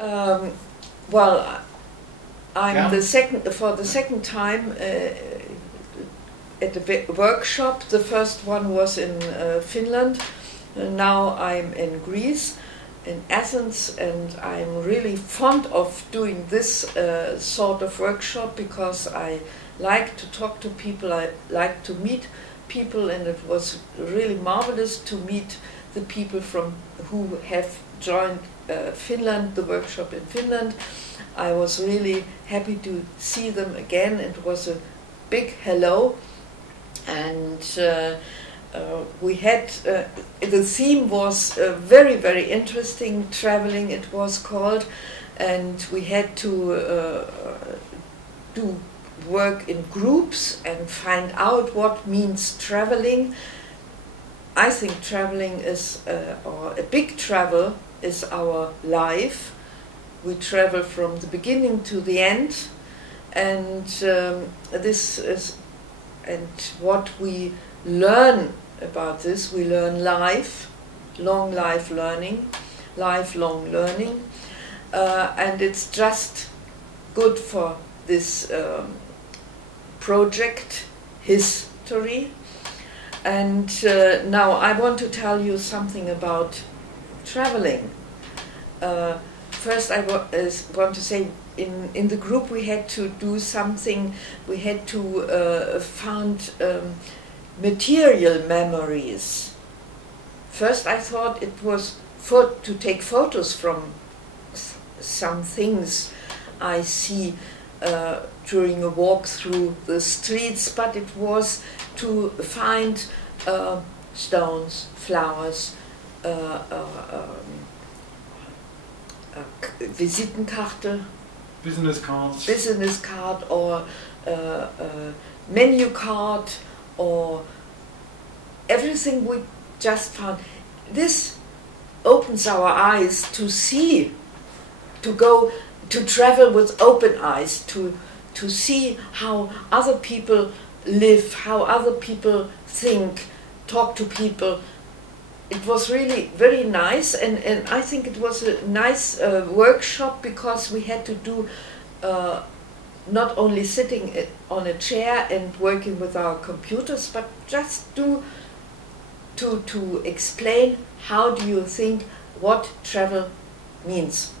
Um, well, I'm for the second time at the workshop. The first one was in Finland. Now I'm in Greece, in Athens, and I'm really fond of doing this sort of workshop because I like to talk to people, I like to meet people, and it was really marvelous to meet the people who have joined Finland, the workshop in Finland. I was really happy to see them again. It was a big hello, and we had the theme was very, very interesting. Traveling, it was called, and we had to do work in groups and find out what means traveling. I think traveling is, or a big travel is our life. We travel from the beginning to the end, and this is, and what we learn about this, we learn long life learning, lifelong learning, and it's just good for this project history. And now I want to tell you something about traveling. First I want to say in the group we had to do something. We had to find material memories. First I thought it was to take photos from some things I see during a walk through the streets, but it was to find stones, flowers, Visitenkarte, business card, or menu card, or everything we just found. This opens our eyes to see, to travel with open eyes, to see how other people live, how other people think, talk to people. It was really very nice, and I think it was a nice workshop because we had to do not only sitting on a chair and working with our computers, but just to explain how do you think what travel means.